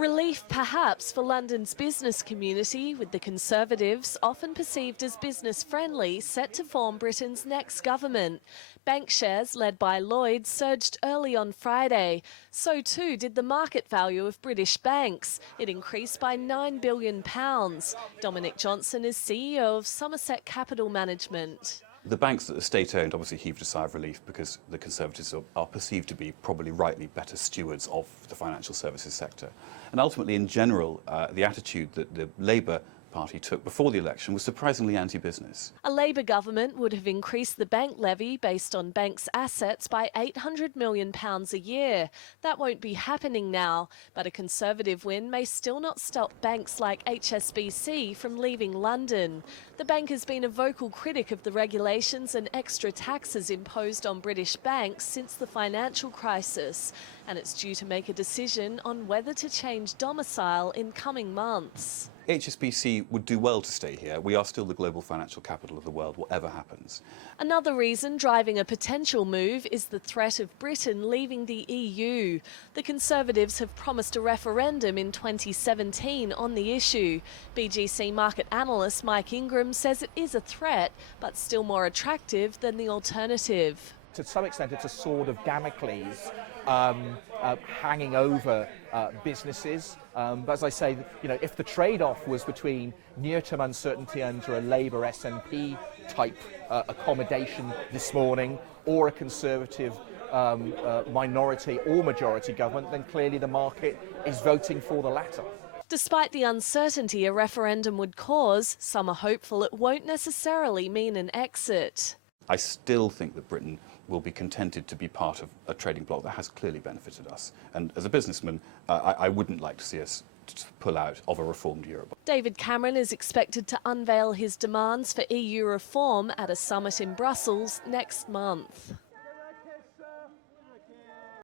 Relief perhaps for London's business community, with the Conservatives, often perceived as business-friendly, set to form Britain's next government. Bank shares led by Lloyds surged early on Friday. So too did the market value of British banks. It increased by £9 billion. Dominic Johnson is CEO of Somerset Capital Management. The banks that are state-owned obviously heaved a sigh of relief because the Conservatives are perceived to be probably rightly better stewards of the financial services sector. And ultimately, in general, the attitude that the Labour Party took before the election was surprisingly anti-business. A Labour government would have increased the bank levy based on banks' assets by £800 million a year. That won't be happening now, but a Conservative win may still not stop banks like HSBC from leaving London. The bank has been a vocal critic of the regulations and extra taxes imposed on British banks since the financial crisis, and it's due to make a decision on whether to change domicile in coming months. HSBC would do well to stay here. We are still the global financial capital of the world, whatever happens. Another reason driving a potential move is the threat of Britain leaving the EU. The Conservatives have promised a referendum in 2017 on the issue. BGC market analyst Mike Ingram says it is a threat, but still more attractive than the alternative. To some extent, it's a sword of Damocles hanging over businesses. But as I say, if the trade-off was between near-term uncertainty under a Labour SNP type accommodation this morning or a Conservative minority or majority government, then clearly the market is voting for the latter. Despite the uncertainty a referendum would cause, some are hopeful it won't necessarily mean an exit. I still think that Britain will be contented to be part of a trading bloc that has clearly benefited us. And as a businessman, I wouldn't like to see us pull out of a reformed Europe. David Cameron is expected to unveil his demands for EU reform at a summit in Brussels next month.